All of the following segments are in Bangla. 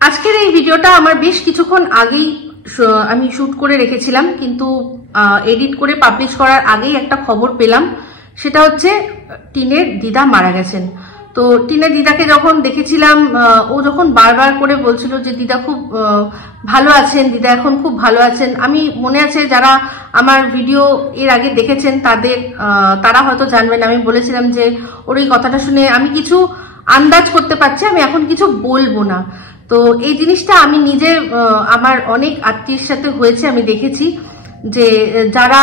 আজকের এই ভিডিওটা আমার বেশ কিছুক্ষণ আগেই আমি শুট করে রেখেছিলাম, কিন্তু এডিট করে পাবলিশ করার আগেই একটা খবর পেলাম। সেটা হচ্ছে টিনের দিদা মারা গেছেন। তো টিনের দিদাকে যখন দেখেছিলাম, ও যখন বারবার করে বলছিল যে দিদা খুব ভালো আছেন, দিদা এখন খুব ভালো আছেন। আমি মনে আছে যারা আমার ভিডিও এর আগে দেখেছেন তারা হয়তো জানবেন, আমি বলেছিলাম যে ওর এই কথাটা শুনে আমি কিছু আন্দাজ করতে পারছি, আমি এখন কিছু বলবো না। তো এই জিনিসটা আমি নিজে আমার অনেক আত্মীয়ের সাথে হয়েছে, আমি দেখেছি যে যারা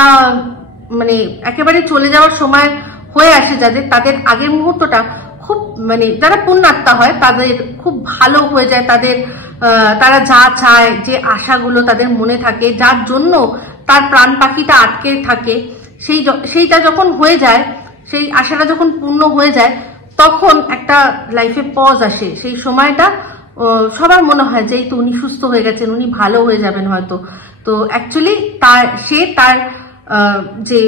মানে একেবারে চলে যাওয়ার সময় হয়ে আসে তাদের আগের মুহূর্তটা খুব যারা পুণ্যাত্মা হয় তাদের খুব ভালো হয়ে যায়। তারা যা চায়, যে আশাগুলো তাদের মনে থাকে, যার জন্য তার প্রাণ পাখিটা আটকে থাকে, সেইটা যখন হয়ে যায়, সেই আশাটা যখন পূর্ণ হয়ে যায়, তখন একটা লাইফে পজ আসে। সেই সময়টা সবার মনে হয় যে এই তো উনি সুস্থ হয়ে গেছেন, উনি ভালো হয়ে যাবেন হয়তো। তো অ্যাকচুয়ালি তার যে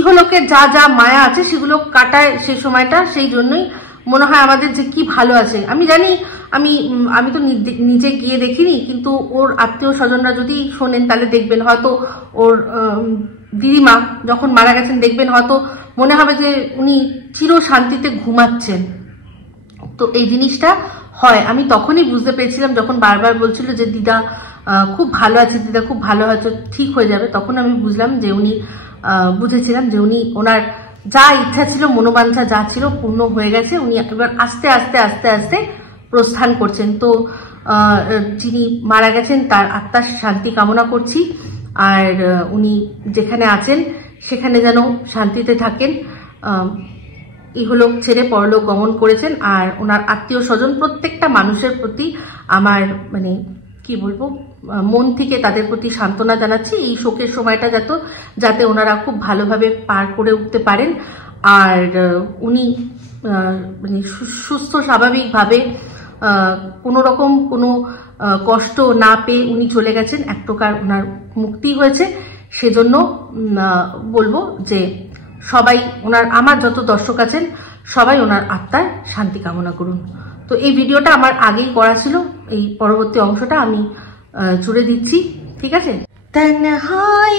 ইহলোকের যা যা মায়া আছে সেগুলো কাটায় সেই সময়টা। সেই জন্যই মনে হয় আমাদের যে কি ভালো আছে। আমি জানি, আমি তো নিজে গিয়ে দেখিনি, কিন্তু ওর আত্মীয় স্বজনরা যদি শোনেন তাহলে দেখবেন হয়তো ওর দিদিমা যখন মারা গেছেন দেখবেন হয়তো মনে হবে যে উনি চির শান্তিতে ঘুমাচ্ছেন। তো এই জিনিসটা হয়, আমি তখনই বুঝতে পেরেছিলাম যখন বারবার বলছিল যে দিদা খুব ভালো আছে, দিদা খুব ভালো হয়তো ঠিক হয়ে যাবে। তখন আমি বুঝলাম যে বুঝেছিলাম যে ওনার যা ইচ্ছা ছিল, মনোবাঞ্ছা যা ছিল পূর্ণ হয়ে গেছে। উনি এবার আস্তে আস্তে আস্তে আস্তে প্রস্থান করছেন। তো যিনি মারা গেছেন তার আত্মার শান্তি কামনা করছি, আর উনি যেখানে আছেন সেখানে যেন শান্তিতে থাকেন। ইহলোক ছেড়ে পরলোক গমন করেছেন, আর ওনার আত্মীয় স্বজন প্রত্যেকটা মানুষের প্রতি আমার কি বলবো, মন থেকে তাদের প্রতি সান্ত্বনা জানাচ্ছি। এই শোকের সময়টা যাতে ওনারা খুব ভালোভাবে পার করে উঠতে পারেন, আর উনি সুস্থ স্বাভাবিকভাবে কোনো রকম কোনো কষ্ট না পেয়ে উনি চলে গেছেন, এক প্রকার ওনার মুক্তি হয়েছে। সেজন্য বলবো যে সবাই আমার যত দর্শক আছেন সবাই ওনার আত্মার শান্তি কামনা করুন। তো এই ভিডিওটা আমার আগেই করা ছিল, এই পরবর্তী অংশটা আমি জুড়ে দিচ্ছি, ঠিক আছে। তন্হাই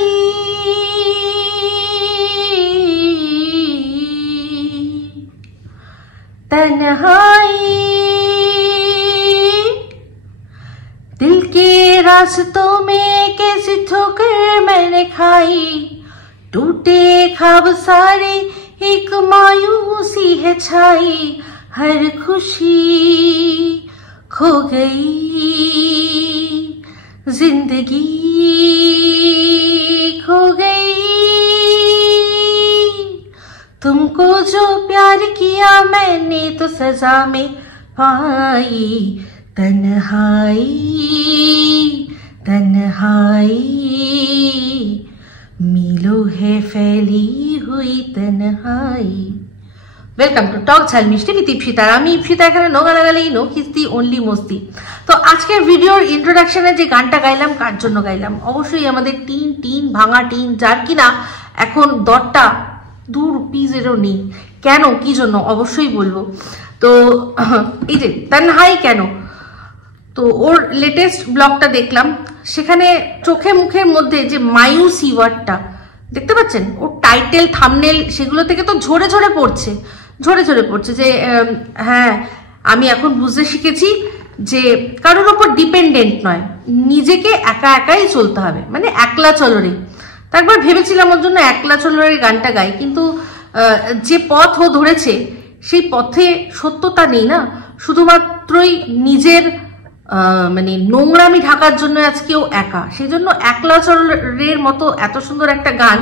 তন্হাই दिल के रास्तों में कैसी ठोकर मैंने खाई, टूटे ख्वाब सारे एक मायूसी है छाई, हर खुशी खो गई, जिंदगी खो गई, तुमको जो प्यार किया मैंने तो सजा में पाई, तन्हाई तन्हाई मीलों है फैली हुई तन्हाई। ওয়েলকাম টু টক ঝাল মিষ্টি উইথ ইপসিতা। আমি ইপসিতা, এখানে নো গালাগালি, নো কিস্তি, অনলি মস্তি। তো আজকের ভিডিওর ইন্ট্রোডাকশনে যে গানটা গাইলাম, কার জন্য গাইলাম? অবশ্যই আমাদের টিন ভাঙা টিন, যার কিনা এখন দরটা ₹2 নেই। কেন, কি জন্য, অবশ্যই বলবো। তো এই যে তন্হাই কেন, তো ওর লেটেস্ট ব্লগটা দেখলাম, সেখানে চোখে মুখের মধ্যে যে মায়ুসি ওয়ার্ডটা দেখতে পাচ্ছেন, ওর টাইটেল থাম্বনেল সেগুলো থেকে তো ঝরে ঝরে পড়ছে যে হ্যাঁ, আমি এখন বুঝতে শিখেছি যে কারোর ওপর ডিপেন্ডেন্ট নয়, নিজেকে একা একাই চলতে হবে, একলা চলো রে। তারপর ভেবেছিলাম ওর জন্য একলা চলো রে গানটা গাই, কিন্তু যে পথ ও ধরেছে সেই পথে সত্যতা নেই না, শুধুমাত্রই নিজের নোংরামি ঢাকার জন্য আজকেও একা। সেই জন্য একলা চলের মতো এত সুন্দর একটা গান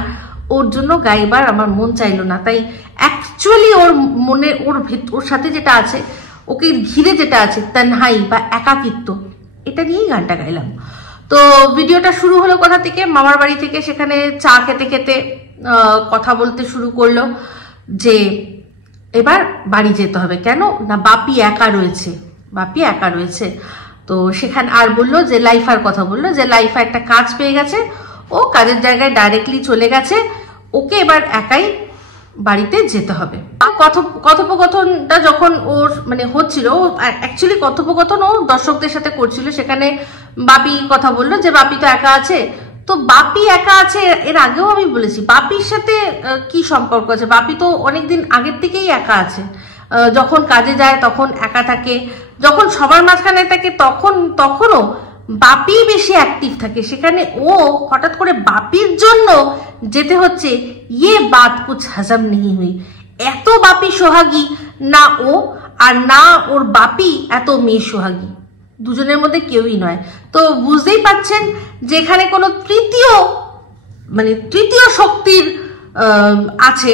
ওর জন্য গাইবার আমার মন চাইলো না। তাই অ্যাকচুয়ালি ওর মনে ওর সাথে যেটা আছে, ওকে ঘিরে যেটা আছে, তন্হাই বা একাকিত্ব, এটা নিয়েই গানটা গাইলাম। তো ভিডিওটা শুরু হলো কোথা থেকে? মামার বাড়ি থেকে। সেখানে চা খেতে খেতে কথা বলতে শুরু করলো যে এবার বাড়ি যেতে হবে। কেন না, বাপি একা রয়েছে। তো সেখানে আর বললো যে লাইফার কথা বললো, যে লাইফা একটা কাজ পেয়ে গেছে, ও কাজের জায়গায় ডাইরেক্টলি চলে গেছে, ওকে এবার একাই বাড়িতে যেতে হবে। কথোপকথনটা যখন ওর মানে হচ্ছিল, অ্যাকচুয়ালি কথোপকথন ও দর্শকদের সাথে করছিল, সেখানে বাপি কথা বললো যে বাপি তো একা আছে। তো বাপি একা আছে, এর আগেও আমি বলেছি বাপির সাথে কি সম্পর্ক আছে? বাপি তো অনেকদিন আগের থেকেই একা আছে। যখন কাজে যায় তখন একা থাকে, যখন সবার মাঝখানে থাকে তখনও বাপি বেশি অ্যাক্টিভ থাকে। সেখানে ও হঠাৎ করে বাপির জন্য যেতে হচ্ছে, ইয়ে বাত কুছ হজম নেই হুই। এত বাপি সোহাগী না ও, আর না ওর বাপি এত মেয়ে সোহাগী, দুজনের মধ্যে কেউই নয়। তো বুঝতেই পাচ্ছেন যে এখানে কোনো তৃতীয় শক্তির আছে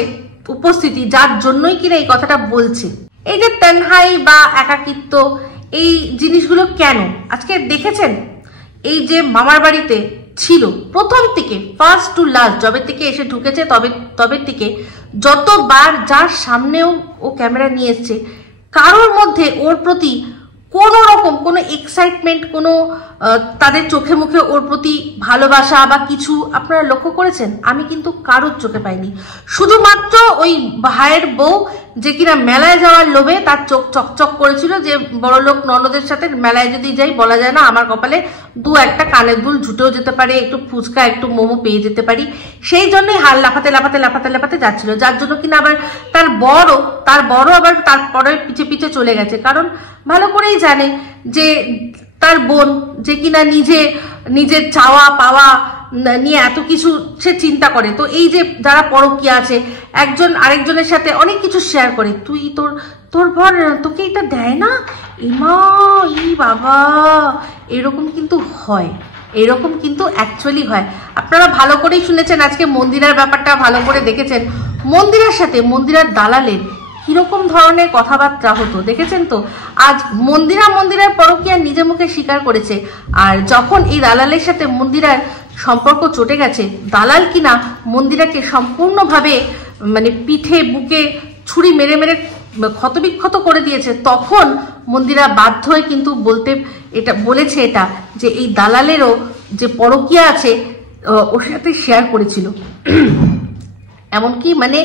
উপস্থিতি, যার জন্যই কিনা এই কথাটা বলছে। এই যে তানহাই বা একাকিত্ব, এই জিনিসগুলো কেন আজকে দেখেছেন? এই যে মামার বাড়িতে ছিল প্রথম থেকে ফার্স্ট টু লাস্ট, যবে থেকে এসে ঢুকেছে তবে থেকে যতবার যার সামনেও ও ক্যামেরা নিয়ে এসছে, কারোর মধ্যে ওর প্রতি কোনো রকম কোনো এক্সাইটমেন্ট, কোনো তাদের চোখে মুখে ওর প্রতি ভালোবাসা বা কিছু আপনারা লক্ষ্য করেছেন? আমি কিন্তু কারোর চোখে পাইনি। শুধুমাত্র ওই ভাইয়ের বউ যে কিনা মেলায় যাওয়ার লোভে তার চোখ চকচক করেছিল, যে বড়লোক ননদের সাথে মেলায় যদি যাই বলা যায় না আমার কপালে দু একটা কানের দুল জুটেও যেতে পারে, একটু ফুচকা একটু মোমো পেয়ে যেতে পারি, সেই জন্যই হাল লাফাতে যাচ্ছিল। যার জন্য কিনা আবার তার বড় আবার তারপরে পিছে পিছে চলে গেছে, কারণ ভালো করেই জানে যে তার বোন যে কিনা নিজের চাওয়া পাওয়া নিয়ে এত কিছু সে চিন্তা করে। তো এই যে যারা পরকীয়া আছে, একজন আরেকজনের সাথে অনেক কিছু শেয়ার করে, তুই তোর ভর তোকে এটা দেয় না, ইমা ই বাবা, এরকম কিন্তু হয়, এরকম কিন্তু অ্যাকচুয়ালি হয়। আপনারা ভালো করেই শুনেছেন, আজকে মন্দিরার ব্যাপারটা ভালো করে দেখেছেন। মন্দিরার সাথে মন্দিরার দালালের কিরকম ধরনের কথাবার্তা হতো দেখেছেন তো। আজ মন্দিরার পরকীয়া নিজে মুখে স্বীকার করেছে, আর যখন এই দালালের সাথে মন্দিরার সম্পর্ক চটে গেছে, দালাল কিনা মন্দিরাকে সম্পূর্ণভাবে মানে পিঠে বুকে ছুরি মেরে ক্ষতবিক্ষত করে দিয়েছে, তখন মন্দিরা বাধ্য হয়ে কিন্তু বলেছে এটা যে এই দালালেরও যে পরকীয়া আছে ওর সাথে শেয়ার করেছিল। এমনকি মানে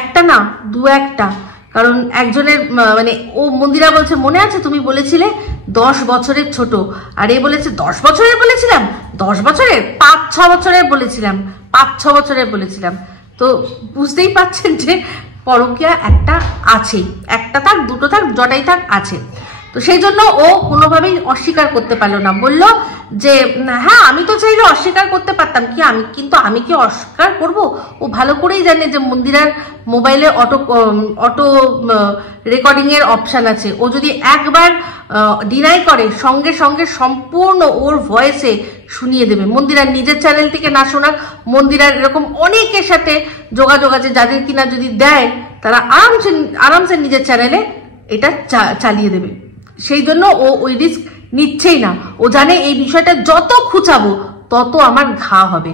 একটা না দু একটা, কারণ একজনের মানে ও মন্দিরা বলছে মনে আছে তুমি বলেছিলে 10 বছরের ছোট, আর এ বলেছে 10 বছরের বলেছিলাম, 10 বছরের 5-6 বছরের বলেছিলাম, 5-6 বছরের বলেছিলাম। তো বুঝতেই পাচ্ছেন যে পরকীয়া একটা আছেই, একটা থাক দুটো থাক জটাই থাক আছে। তো সেই জন্য ও কোনোভাবেই অস্বীকার করতে পারলো না, বলল যে হ্যাঁ আমি তো চাইলে অস্বীকার করতে পারতাম, আমি কি অস্বীকার করব? ও ভালো করেই জানে যে মন্দিরার মোবাইলে অটো রেকর্ডিং এর অপশন আছে, ও যদি একবার ডিনাই করে সঙ্গে সঙ্গে সম্পূর্ণ ওর ভয়েসে শুনিয়ে দেবে। মন্দিরার নিজের চ্যানেল থেকে না শোনাক, মন্দিরার এরকম অনেকের সাথে যোগাযোগ আছে যাদের কিনা যদি দেয় তারা আরামসে নিজের চ্যানেলে এটা চালিয়ে দেবে। সেই জন্য ও ওই রিস্ক নিচ্ছেই না, ও জানে এই বিষয়টা যত খুঁচাবো তত আমার ঘা হবে।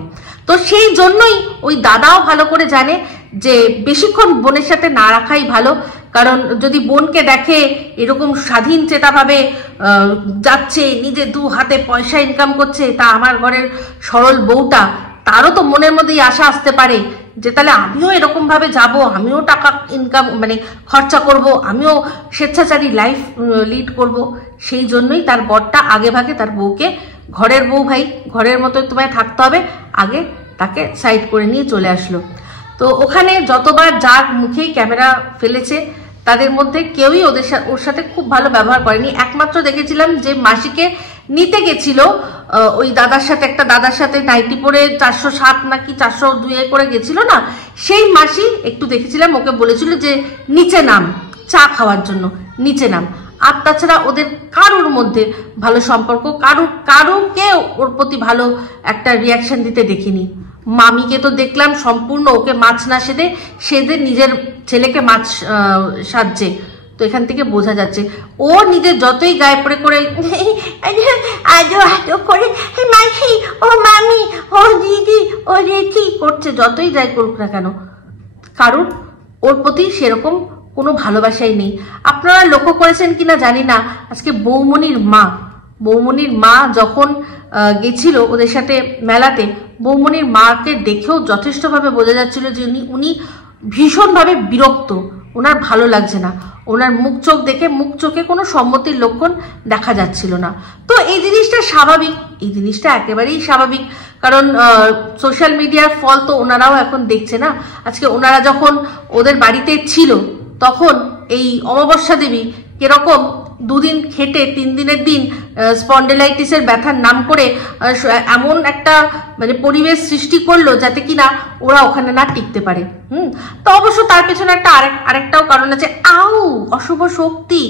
তো সেই জন্যই ওই দাদাও ভালো করে জানে যে বেশিক্ষণ বোনের সাথে না রাখাই ভালো, কারণ যদি বোনকে দেখে এরকম স্বাধীন চেতাভাবে যাচ্ছে, নিজে 2 হাতে পয়সা ইনকাম করছে, তা আমার ঘরের সরল বউটা, তারও তো মনের মধ্যেই আশা আসতে পারে যে তাহলে আমিও এরকম ভাবে যাব, আমিও টাকা ইনকাম মানে খরচা করব, আমিও স্বেচ্ছাচারী লাইফ লিড করব। সেই জন্যই তার বরটা আগে ভাগে তার বউকে, ঘরের বউ ভাই ঘরের মতো তোমায় থাকতে হবে, আগে তাকে সাইড করে নিয়ে চলে আসলো। তো ওখানে যতবার যার মুখেই ক্যামেরা ফেলেছে তাদের মধ্যে কেউই ওর সাথে খুব ভালো ব্যবহার করেনি। একমাত্র দেখেছিলাম যে মাসিকে নিতে গেছিল ওই একটা দাদার সাথে নাইটি পরে 407 নাকি 402 করে গেছিল না, সেই মাসি একটু দেখেছিলাম ওকে বলেছিল যে নিচে নাম চা খাওয়ার জন্য, নিচে নাম। আর তাছাড়া ওদের কারোর মধ্যে ভালো সম্পর্ক, কারুকে ওর প্রতি ভালো একটা রিয়াকশন দিতে দেখিনি। মামিকে তো দেখলাম সম্পূর্ণ ওকে মাছ না সেদে নিজের ছেলেকে মাছ সাজছে। তো এখান থেকে বোঝা যাচ্ছে ও নিজের যতই গায়ে পড়ে করে মাসি ও মামি ও দিদি ও রেখি করছে, যতই যাই করুক না কেন, কারুর ওর প্রতি সেরকম কোনো ভালোবাসাই নেই। আপনারা লক্ষ্য করেছেন কিনা জানি না, আজকে বৌমনির মা যখন গেছিল ওদের সাথে মেলাতে, বৌমনির মাকে দেখেও যথেষ্টভাবে বোঝা যাচ্ছিল যে উনি ভীষণভাবে বিরক্ত, ওনার ভালো লাগছে না, ওনার মুখ চোখে কোনো সম্মতির লক্ষণ দেখা যাচ্ছিল না। তো এই জিনিসটা স্বাভাবিক, এই জিনিসটা একেবারেই স্বাভাবিক, কারণ সোশ্যাল মিডিয়ার ফল তো ওনারাও এখন দেখছে না। আজকে ওনারা যখন ওদের বাড়িতে ছিল তখন এই অমাবস্যা দেবী কিরকম 2 দিন খেটে 3 দিনের দিন স্পন্ডেলাইটিসের ব্যথার নাম করে এমন একটা মানে পরিবেশ সৃষ্টি করলো যাতে কিনা ওরা ওখানে না টিকতে পারে। তো অবশ্য তার পেছনে একটা আরেকটাও কারণ আছে, অশুভ শক্তি।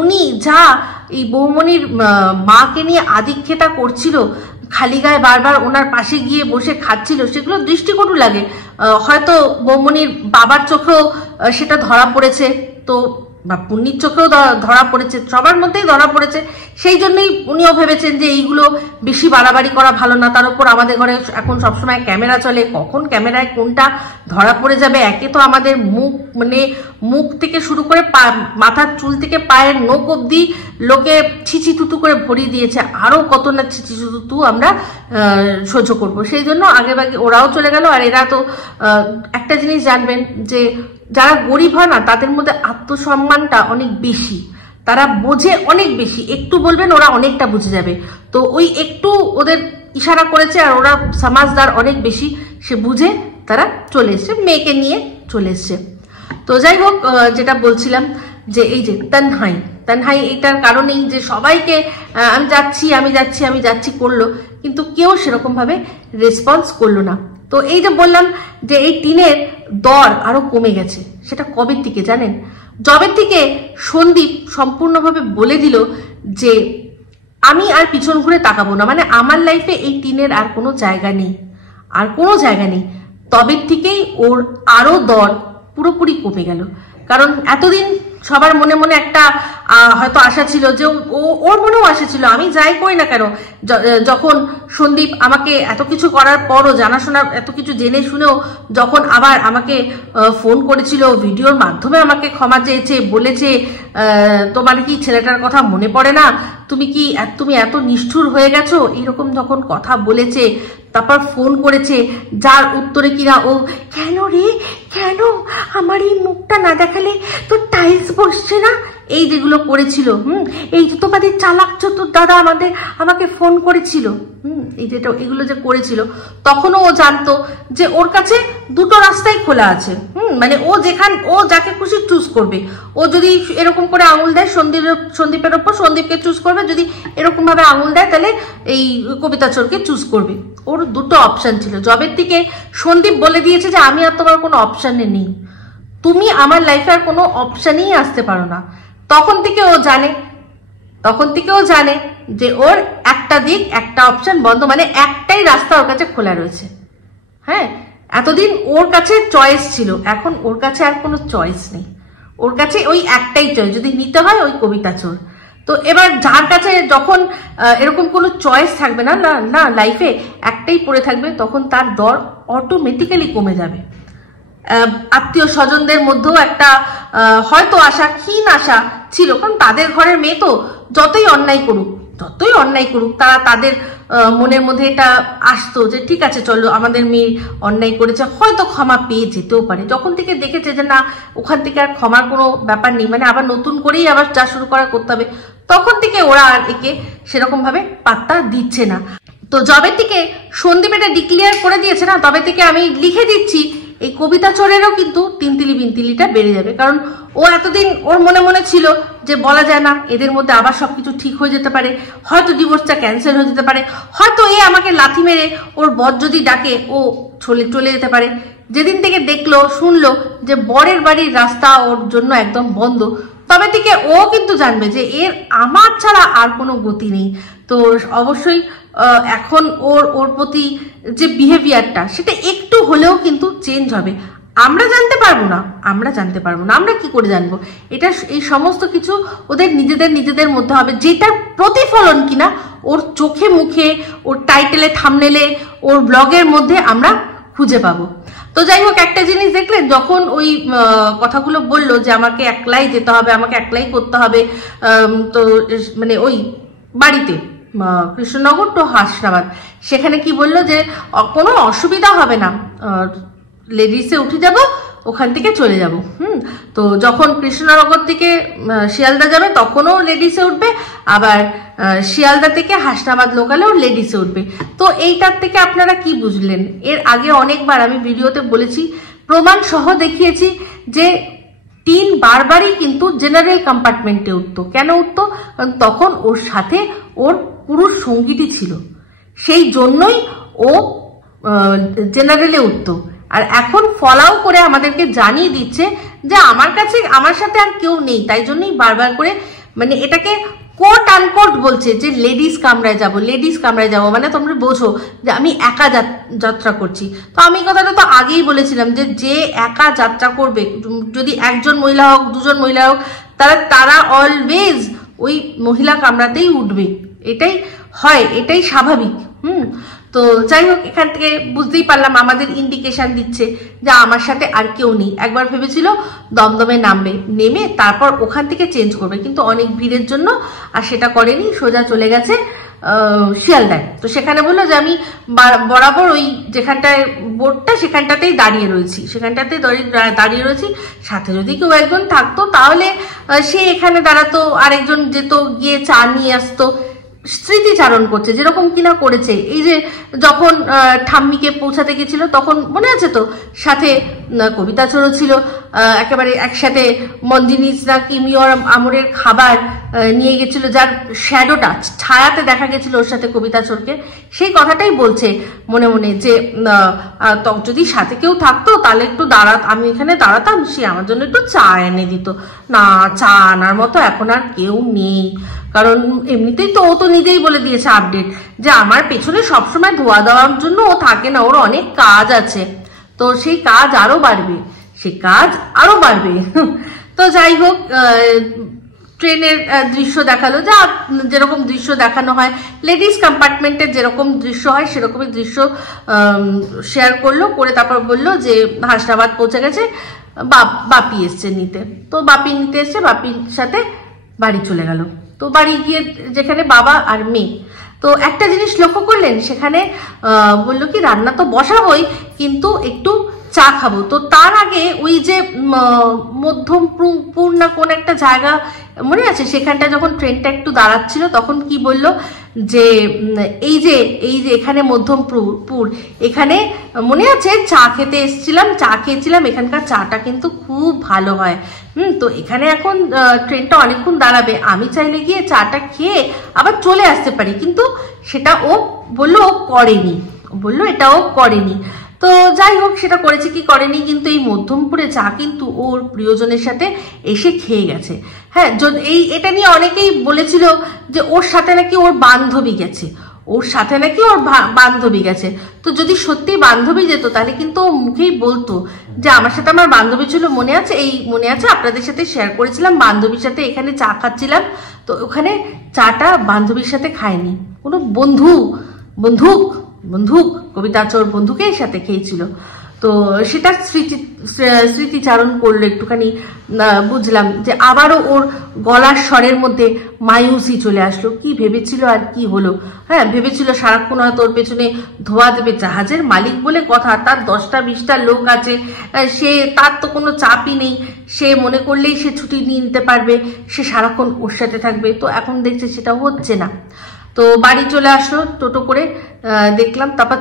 উনি যা এই বৌমনির মাকে নিয়ে আদিক্ষেতা করছিল, খালি গায়ে বারবার ওনার পাশে গিয়ে বসে খাচ্ছিল, সেগুলো দৃষ্টিকটু লাগে। হয়তো বৌমনির বাবার চোখেও সেটা ধরা পড়েছে, তো বা পুণ্যির চোখেও ধরা পড়েছে, সবার মধ্যেই ধরা পড়েছে। সেই জন্যই উনিও ভেবেছেন যে এইগুলো বেশি বাড়াবাড়ি করা ভালো না। তার উপর আমাদের ঘরে এখন সবসময় ক্যামেরা চলে, কখন ক্যামেরায় কোনটা ধরা পড়ে যাবে। একে তো আমাদের মুখ থেকে শুরু করে মাথার চুল থেকে পায়ের নখ অব্দি লোকে ছিচি তুতু করে ভরিয়ে দিয়েছে, আরও কত না ছিচি তুতু আমরা সহ্য করব। সেই জন্য আগে ওরাও চলে গেল। আর এরা তো একটা জিনিস জানবেন যে যারা গরিব হয় না তাদের মধ্যে আত্মসম্মানটা অনেক বেশি, তারা বোঝে অনেক বেশি। একটু বলবেন ওরা অনেকটা বুঝে যাবে। তো ওই একটু ওদের ইশারা করেছে, আর ওরা সমাজদার অনেক বেশি, সে বুঝে তারা চলে এসছে, মেয়েকে নিয়ে চলে এসছে। তো যাই হোক, যেটা বলছিলাম যে এই যে তানহাই এটার কারণেই যে সবাইকে আমি যাচ্ছি করলো, কিন্তু কেউ সেরকম ভাবে রেসপন্স করলো না। তো এই যে বললাম যে এই টিনের দর আরো কমে গেছে, সেটা কবে থেকে জানেন? যবের থেকে সন্দীপ সম্পূর্ণভাবে বলে দিল যে আমি আর পিছন ঘুরে তাকাবো না, মানে আমার লাইফে এই টিনের আর কোনো জায়গা নেই, তবে থেকেই ওর আরো দর পুরোপুরি কমে গেল। কারণ এতদিন সবার মনে মনে একটা হয়তো আশা ছিল যে ওর মনেও আশা ছিল, আমি যাই করি না কেন, যখন সন্দীপ আমাকে এত কিছু করার পরও, জানাশোনা এত কিছু জেনে শুনেও যখন আবার আমাকে ফোন করেছিল, ভিডিওর মাধ্যমে আমাকে ক্ষমা চেয়েছে, বলেছে তোমার কি ছেলেটার কথা মনে পড়ে না, তুমি এত নিষ্ঠুর হয়ে গেছো, এইরকম যখন কথা বলেছে, তারপর ফোন করেছে, যার উত্তরে কিনা ও কেন আমার এই মুখটা না দেখালে তো টাইলস বসছে না, এই যেগুলো করেছিল, এই যে তোমাদের চালাক চতুর দাদা আমাকে ফোন করেছিল, এগুলো যে করেছিল, তখনও ও জানতো যে ওর কাছে দুটো রাস্তাই খোলা আছে। মানে ও যাকে খুশি চুজ করবে। ও যদি এরকম করে আঙুল দেয় সন্দীপের ওপর, সন্দীপকে চুজ করবে, যদি এরকম ভাবে আঙুল দেয় তাহলে এই কবিতা চোরকে চুজ করবে। ওর দুটো অপশন ছিল। জবের থেকে সন্দীপ বলে দিয়েছে যে আমি আর তোমার কোনো অপশানে নেই, তুমি আমার লাইফে আর কোনো অপশানেই আসতে পারো না। তখন থেকে ও জানে যে ওর একটা দিক, একটা অপশন বন্ধ, মানে একটাই রাস্তা ওর কাছে খোলা রয়েছে। হ্যাঁ, এতদিন ওর কাছে চয়েস ছিল, এখন ওর কাছে আর কোনো চয়েস নেই। ওর কাছে ওই একটাই চয়েস, যদি নিতে হয় ওই কবিতা চোর। তো এবার যার কাছে যখন এরকম কোনো চয়েস থাকবে না না লাইফে, একটাই পড়ে থাকবে, তখন তার দর অটোমেটিক্যালি কমে যাবে। আত্মীয় স্বজনদের মধ্যেও একটা হয়তো ক্ষীণ আশা ছিল, কারণ তাদের ঘরের মেয়ে তো যতই অন্যায় করুক তারা তাদের মনের মধ্যে এটা আসতো যে ঠিক আছে চলো আমাদের মেয়ে অন্যায় করেছে, হয়তো ক্ষমা পেয়ে যেতেও পারে। যখন থেকে দেখেছে যে না, ওখান থেকে আর ক্ষমার কোনো ব্যাপার নেই, মানে আবার নতুন করেই আবার যা শুরু করতে হবে, তখন থেকে ওরা আর একে সেরকম ভাবে পাত্তা দিচ্ছে না। তো যবে থেকে সন্দীপ এটা ডিক্লেয়ার করে দিয়েছে না, তবে থেকে আমি লিখে দিচ্ছি এই কবিতা চোরেরও কিন্তু তিনতিলি বিনতিলিটা বেড়ে যাবে। কারণ ও এতদিন ওর মনে মনে ছিল যে বলা যায় না, এদের মধ্যে আবার সবকিছু ঠিক হয়ে যেতে পারে, হয়তো ডিভোর্সটা ক্যান্সেল হয়ে যেতে পারে, হয়তো এ আমাকে লাথি মেরে ওর বর যদি ডাকে ও চলে যেতে পারে। যেদিন থেকে দেখলো শুনলো যে বরের বাড়ির রাস্তা ওর জন্য একদম বন্ধ, তবে থেকে ও কিন্তু জানবে যে এর আমার ছাড়া আর কোনো গতি নেই। তো অবশ্যই এখন ওর প্রতি যে বিহেভিয়ারটা, সেটা একটু হলেও কিন্তু চেঞ্জ হবে। আমরা জানতে পারবো না, আমরা কি করে জানবো? এটা এই সমস্ত কিছু ওদের নিজেদের মধ্যে হবে, যেটার প্রতিফলন কিনা ওর চোখে মুখে, ওর টাইটেলে থাম্বনেলে, ওর ব্লগের মধ্যে আমরা খুঁজে পাবো। তো যাই হোক, একটা জিনিস দেখলেন, যখন ওই কথাগুলো বললো যে আমাকে একলাই যেতে হবে, আমাকে একলাই করতে হবে, তো মানে ওই বাড়িতে কৃষ্ণনগর টু হাসনাবাদ, সেখানে কি বললো যে কোনো অসুবিধা হবে না, লেডিসে উঠে যাব, ওখান থেকে চলে যাব। তো যখন কৃষ্ণনগর থেকে শিয়ালদা যাবে তখনও লেডিসে উঠবে, আবার শিয়ালদা থেকে হাসনাবাদ লোকালেও লেডিসে উঠবে। তো এইটার থেকে আপনারা কি বুঝলেন? এর আগে অনেকবার আমি ভিডিওতে বলেছি, প্রমাণ সহ দেখিয়েছি যে টিন বারবারই কিন্তু জেনারেল কম্পার্টমেন্টে উঠতো। কেন উঠতো? তখন ওর সাথে ওর পুরুষ সঙ্গীটি ছিল, সেই জন্যই ও জেনারেলে উঠতো। আর এখন ফলাও করে আমাদেরকে জানিয়ে দিচ্ছে যে আমার সাথে আর কেউ নেই, তাই জন্যই বারবার করে মানে এটাকে কোট আনকোট বলছে যে লেডিস কামরায় যাব, লেডিস কামরায় যাব, মানে তোমরা বোঝো যে আমি একা যাত্রা করছি। তো আমি কথাটা তো আগেই বলেছিলাম যে একা যাত্রা করবে, যদি একজন মহিলা হোক দুজন মহিলা হোক, তারা অলওয়েজ ওই মহিলা কামরাতেই উঠবে, এটাই হয়, এটাই স্বাভাবিক। তো যাই হোক, এখান থেকে বুঝতেই পারলাম আমাদের ইন্ডিকেশন দিচ্ছে যে আমার সাথে আর কেউ নেই। একবার ভেবেছিল দমদমে নামবে, নেমে তারপর ওখান থেকে চেঞ্জ করবে, কিন্তু অনেক ভিড়ের জন্য আর সেটা করেনি, সোজা চলে গেছে শিয়ালদায়। তো সেখানে বললো যে আমি বরাবর ওই যেখানটায় বোর্ডটা সেখানটাতেই দাঁড়িয়ে রয়েছি, সাথে যদি কেউ একজন থাকতো তাহলে সে এখানে দাঁড়াতো, আরেকজন যেত গিয়ে চা নিয়ে আসতো, স্মৃতিচারণ করছে যেরকম কিনা করেছে। এই যে যখন ঠাম্মিকে পৌঁছাতে গেছিল তখন মনে আছে তো, সাথে কবিতা চোরও ছিল, একেবারে একসাথে মঞ্জিনিস না কিমিওর আমরের খাবার নিয়ে গেছিল, যার শ্যাডোটা ছায়াতে দেখা গেছিল ওর সাথে কবিতা চোরকে। সেই কথাটাই বলছে মনে মনে যে যদি সাথে কেউ থাকতো তাহলে একটু আমি এখানে দাঁড়াতাম, সে আমার জন্য একটু চা এনে দিত। না, চা আনার মতো এখন আর কেউ নেই, কারণ এমনিতেই তো ও তো নিজেই বলে দিয়েছে আপডেট যে আমার পেছনে সবসময় ধোয়া দেওয়ার জন্য ও থাকে না, ওর অনেক কাজ আছে। তো সেই কাজ আরো বাড়বে। তো যাই হোক, ট্রেনের দৃশ্য দেখালো, যা যেরকম দৃশ্য দেখানো হয় লেডিস কম্পার্টমেন্টের যেরকম দৃশ্য হয় সেরকমই দৃশ্য শেয়ার করলো, করে তারপর বললো যে হাসনাবাদ পৌঁছে গেছে, বাপি এসছে নিতে। তো বাপি নিতে এসছে, বাপির সাথে বাড়ি চলে গেল। তো বাড়ি গিয়ে যেখানে বাবা আর মেয়ে, তো একটা জিনিস লক্ষ্য করলেন, সেখানে বললো কি রান্না তো বসাবোই, কিন্তু একটু চা খাবো। তো তার আগে ওই যে মধ্যমপুর না কোন একটা জায়গা মনে আছে, সেখানটা যখন ট্রেনটা একটু দাঁড়াচ্ছিল তখন কি বললো যে এই যে এখানে মধ্যমপুর, এখানে মনে আছে চা খেয়েছিলাম, এখানকার চাটা কিন্তু খুব ভালো হয়। তো এখানে এখন ট্রেনটা অনেকক্ষণ দাঁড়াবে, আমি চাইলে গিয়ে চাটা খেয়ে আবার চলে আসতে পারি, কিন্তু সেটা ও বললো এটাও করেনি। তো যাই হোক, সেটা করেছে কি করেনি, কিন্তু এই মধ্যমপুরে চা কিন্তু ওর প্রিয়জনের সাথে এসে খেয়ে গেছে। হ্যাঁ, এটা নিয়ে অনেকেই বলেছিল যে ওর সাথে নাকি ওর বান্ধবী গেছে। তো যদি সত্যি বান্ধবী যেত তাহলে কিন্তু ও মুখেই বলতো যে আমার সাথে আমার বান্ধবী ছিল, মনে আছে আপনাদের সাথে শেয়ার করেছিলাম, বান্ধবীর সাথে এখানে চা খাচ্ছিলাম, তো ওখানে চাটা বান্ধবীর সাথে খায়নি, কোনো বন্ধুক কবিতা চোর বন্ধুকের সাথে খেয়েছিল। তো সেটা স্মৃতিচারণ করলো একটুখানি, বুঝলাম যে আবারও ওর গলার স্বরের মধ্যে মায়ুসি চলে আসলো। কি ভেবেছিল আর কি হলো? হ্যাঁ, ভেবেছিল সারাক্ষণ হয়তো ওর পেছনে ধোয়া দেবে, জাহাজের মালিক বলে কথা, তার 10টা-20টা লোক আছে, তার তো কোনো চাপই নেই, সে মনে করলেই সে ছুটি নিয়ে নিতে পারবে, সে সারাক্ষণ ওর সাথে থাকবে। তো এখন দেখছে সেটা হচ্ছে না। তো বাড়ি চলে আসলো টোটো করে, দেখলাম, তারপর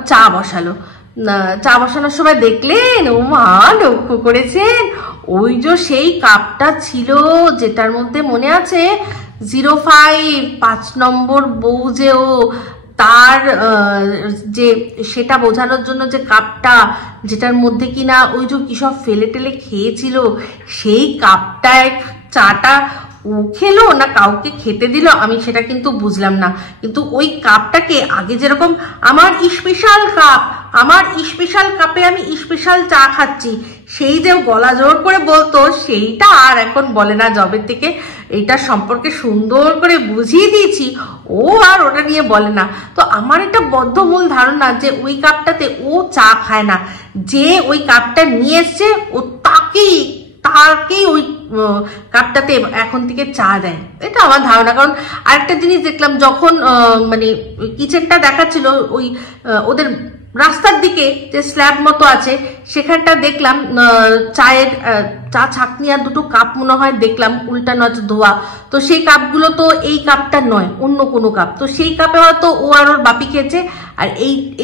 চা বসানোর সময় দেখলেন, ও মা লক্ষ্য করেছেন, ওই যে সেই কাপটা ছিল যেটার মধ্যে মনে আছে 05 নম্বর বউ যে ও, তার যে সেটা বোঝানোর জন্য যে কাপটা, যেটার মধ্যে কিনা ওই যে কি সব ফেলে টেলে খেয়েছিল, সেই কাপটায় চাটা ও খেলো না কাউকে খেতে দিল, আমি সেটা কিন্তু বুঝলাম না। কিন্তু ওই কাপটাকে আগে যেরকম আমার স্পেশাল কাপে আমি স্পেশাল চা খাচ্ছি, সেই যে গলা জোর করে বলতো, সেইটা আর এখন বলে না। যবে থেকে এইটা সম্পর্কে সুন্দর করে বুঝিয়ে দিয়েছি, ও আর ওটা নিয়ে বলে না। তো আমার এটা বদ্ধমূল ধারণা যে ওই কাপটাতে ও চা খায় না, যে ওই কাপটা নিয়ে এসছে ও তাকেই ওই কাপটাতে এখন থেকে চা দেয়। এটা আমার ধারণা। কারণ আরেকটা জিনিস দেখলাম, যখন মানে কিচেনটা দেখাচ্ছিল ওই ওদের রাস্তার দিকে যে স্ল্যাব মতো আছে সেখানটা দেখলাম চায়ের চা ছাঁকনি আর দুটো কাপ মনে হয় দেখলাম উল্টানো আছে ধোয়া। তো সেই কাপগুলো তো এই কাপটা নয়, অন্য কোনো কাপ। তো সেই কাপে হয়তো ও আর ওর বাপি খেয়েছে, আর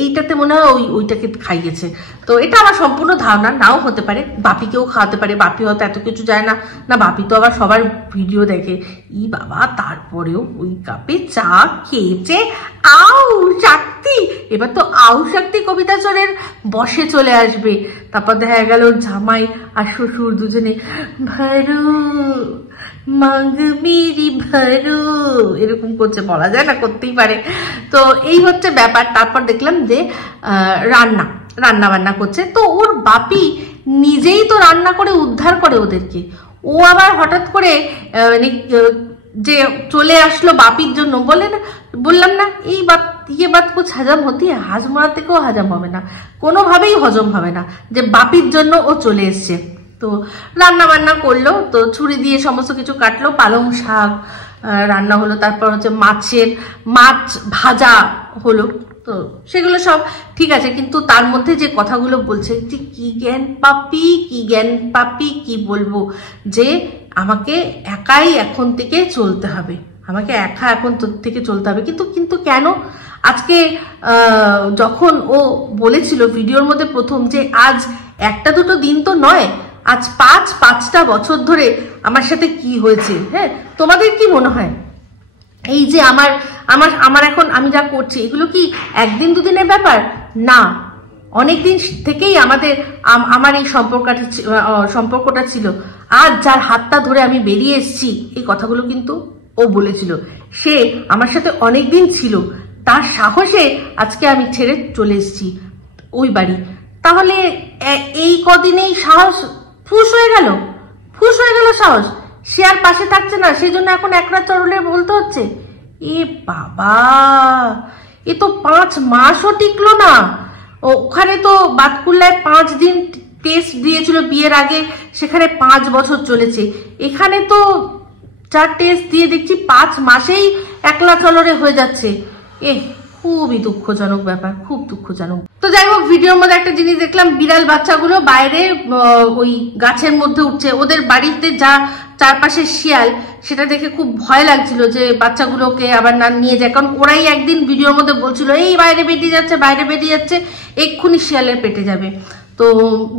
এইটাতে মনে হয় ওইটাকে খাইয়েছে। তো এটা আমার সম্পূর্ণ ধারণা, নাও হতে পারে, বাপিকেও খাওয়াতে পারে, বাপি হয়তো এত কিছু যায় না। না, বাপি তো আবার সবার ভিডিও দেখে। ই বাবা, তারপরেও ওই কাপে চা খেয়েছে। আউ শক্তি, এবার তো আউ শক্তি কবিতা চোরের বসে চলে আসবে। তারপর দেখা গেল জামাই আর শ্বশুর দুজনে ভরো মাঙ্গ মেরি ভরো এরকম করছে, বলা যায় না, করতেই পারে। তো এই হচ্ছে ব্যাপার। তারপর দেখলাম যে রান্না বান্না করছে। তো ওর বাপি নিজেই তো রান্না করে উদ্ধার করে ওদেরকে। ও আবার হঠাৎ করে মানে যে চলে আসলো বাপির জন্য, বললাম না এই বাত কুছ হজম হতি হ্যায়, হাজমা থেকেও হজম হবে না, কোনোভাবেই হজম হবে না যে বাপির জন্য ও চলে এসছে। তো রান্না বান্না করলো, তো ছুরি দিয়ে সমস্ত কিছু কাটলো, পালং শাক রান্না হলো, তারপর হচ্ছে মাছ ভাজা হলো। তো সেগুলো সব ঠিক আছে, কিন্তু তার মধ্যে যে কথাগুলো বলছে যে কি জ্ঞান পাপি কি বলবো, যে আমাকে একাই এখন থেকে চলতে হবে, আমাকে একা এখন থেকে চলতে হবে। কিন্তু কেন? আজকে যখন ও বলেছিল ভিডিওর মধ্যে প্রথম, যে আজ একটা দুটো দিন তো নয়, আজ পাঁচটা বছর ধরে আমার সাথে কি হয়েছে। হ্যাঁ, তোমাদের কি মনে হয় এই যে আমার এখন আমি যা করছি এগুলো কি একদিন দুদিনের ব্যাপার না? অনেকদিন থেকেই আমার এই সম্পর্কটা ছিল। আজ যার হাতটা ধরে আমি বেরিয়ে এসেছি, এই কথাগুলো কিন্তু ও বলেছিল। সে আমার সাথে অনেকদিন ছিল, তার সাহসে আজকে আমি ছেড়ে চলে এসেছি ওই বাড়ি। তাহলে এই কদিনেই সাহস ফুস হয়ে গেল সাহস। সে আর পাশে থাকছে না, সেই জন্য এখন একরা চরলে বলতে হচ্ছে। এ বাবা, এ তো 5 মাসও টিকলো না। ওখানে তো বাতকুল্লায় 5 দিন টেস্ট দিয়েছিল বিয়ের আগে, সেখানে 5 বছর চলেছে। এখানে তো 4 টেস্ট দিয়ে দেখছি 5 মাসেই একলা চলরে হয়ে যাচ্ছে। খুবই দুঃখজনক ব্যাপার, খুব দুঃখজনক। তো যাই হোক, ভিডিওর মধ্যে একটা জিনিস দেখলাম, বিড়াল বাচ্চাগুলো বাইরে ওই গাছের মধ্যে উঠছে। ওদের বাড়িতে যা চারপাশে শিয়াল, সেটা দেখে খুব ভয় লাগছিল যে বাচ্চাগুলোকে আবার না নিয়ে যায়। কারণ ওরাই একদিন ভিডিওর মধ্যে বলছিল এই বাইরে বেরিয়ে যাচ্ছে, এক্ষুনি শিয়ালের পেটে যাবে। তো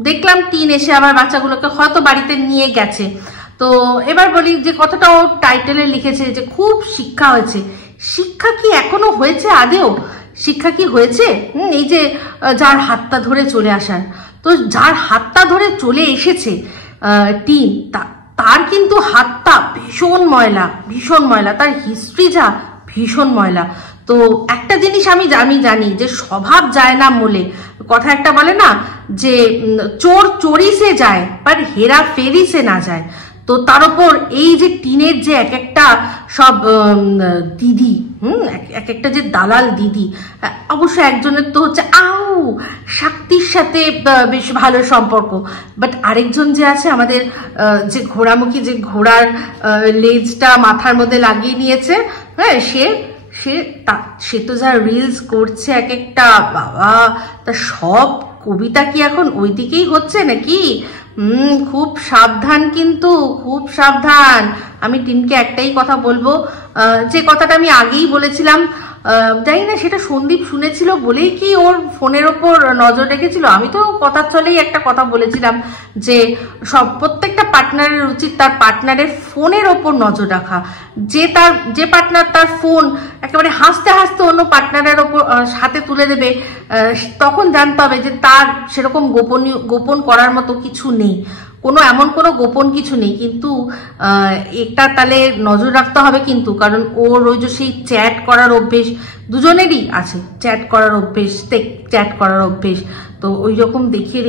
দেখলাম টিন এসে আবার বাচ্চাগুলোকে হয়তো বাড়িতে নিয়ে গেছে। তো এবার বলি যে কথাটা ও টাইটেলে লিখেছে যে খুব শিক্ষা হয়েছে। শিক্ষা কি এখনো হয়েছে? আদেও শিক্ষা কি হয়েছে? এই যে যার হাতটা ধরে চলে আসার, তো যার হাতটা ধরে চলে এসেছে টিন, তার কিন্তু হাতটা ভীষণ ময়লা, তার হিস্ট্রি যা ভীষণ ময়লা। তো একটা জিনিস আমি জানি যে স্বভাব যায় না মোলে, কথা একটা বলে না যে চোর চোরি সে যায় पर হেরা ফেরি সে না যায়। তো তার উপর এই যে টিনের যে এক একটা সব দিদি, এক একটা যে দালাল দিদি, অবশ্য একজনের তো হচ্ছে শক্তির সাথে বেশ ভালো সম্পর্ক, বাট আরেকজন যে আছে আমাদের যে ঘোড়ামুখী, যে ঘোড়ার লেজটা মাথার মধ্যে লাগিয়ে নিয়েছে, হ্যাঁ, সে তো যা রিলস করছে এক একটা, বাবা, তা সব কবিতা কি এখন ওই দিকেই হচ্ছে নাকি? খুব সাবধান, কিন্তু খুব সাবধান। আমি টিনকে একটাই কথা বলবো, যে কথাটা আমি আগেই বলেছিলাম, জানি না সেটা সন্দীপ শুনেছিল বলেই কি ওর ফোনের ওপর নজর রেখেছিল। আমি তো কথার চলেই একটা কথা বলেছিলাম যে প্রত্যেকটা পার্টনারের উচিত তার পার্টনারের ফোনের ওপর নজর রাখা। যে পার্টনার তার ফোন একেবারে হাসতে হাসতে অন্য পার্টনারের ওপর হাতে তুলে দেবে, তখন জানতে হবে যে তার সেরকম গোপন করার মতো কিছু নেই, এমন কোনো গোপন কিছু নেই। কিন্তু একটা তাহলে নজর রাখতে হবে কিন্তু, কারণ ওর ওই যে সেই চ্যাট করার অভ্যেস দুজনেরই আছে, চ্যাট করার অভ্যেস। তো ওই রকম দেখিয়ে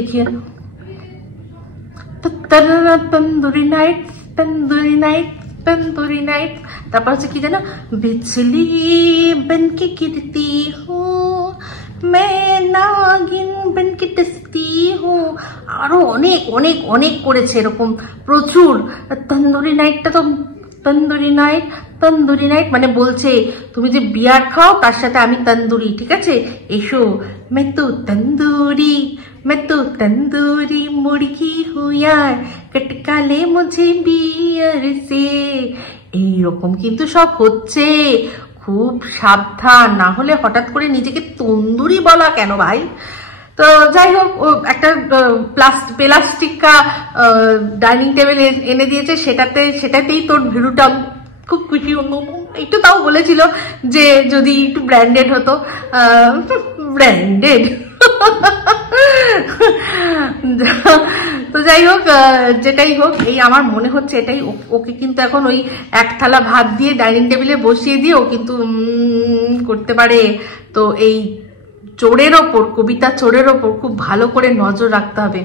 তন্দুরি নাইট, তারপর হচ্ছে কি জানো, বিজলি বনকে গিরতি হু मैं नागिन बनके डसती हूँ, আরো অনেক করেছে এরকম প্রচুর। তন্দুরি নাইটটা তো তন্দুরি নাইট, তন্দুরি নাইট মানে বলছে তুমি যে বিয়ার খাও তার সাথে আমি তন্দুরি, ঠিক আছে, এসো। मैं तो तंदूरी मुर्गी हूँ यार, कटका ले मुझे बियर से। এইরকম কিন্তু সব হচ্ছে, খুব সাবধান, না হলে হঠাৎ করে নিজেকে তন্দুরি বলা কেন ভাই। তো যাই হোক, একটা প্লাস্টিকা ডাইনিং টেবিল এনে দিয়েছে, সেটাতেই তোর ভিড়ুটা খুব খুশি। একটু তাও বলেছিল যে যদি একটু ব্র্যান্ডেড হতো, ব্র্যান্ডেড। তো যাই হোক, যেটাই হোক, এই আমার মনে হচ্ছে এটাই ওকে কিন্তু এখন ওই এক থালা ভাত দিয়ে ডাইনিং টেবিলে বসিয়ে দিয়ে ও কিন্তু করতে পারে। তো এই চোরের ওপর, কবিতা চোরের ওপর খুব ভালো করে নজর রাখতে হবে।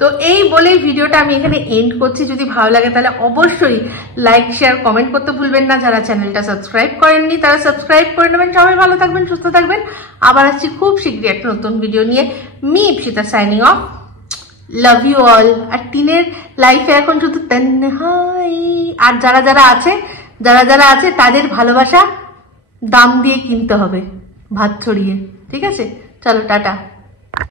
তো এই বলেই ভিডিওটা আমি এখানে এন্ড করছি। যদি ভালো লাগে তাহলে অবশ্যই লাইক, শেয়ার, কমেন্ট করতে ভুলবেন না। যারা চ্যানেলটা সাবস্ক্রাইব করেননি তারা সাবস্ক্রাইব করে নেবেন। সবাই ভালো থাকবেন, সুস্থ থাকবেন। আবার আসছি খুব শীঘ্রই একটা নতুন ভিডিও নিয়ে। Me Ipsita signing off, love you all. আর টিনের লাইফে এখন শুধু তন্হাই। আর যারা যারা আছে তাদের ভালোবাসা দাম দিয়ে কিনতে হবে, ভাত ছড়িয়ে, ঠিক আছে? চলো, টাটা।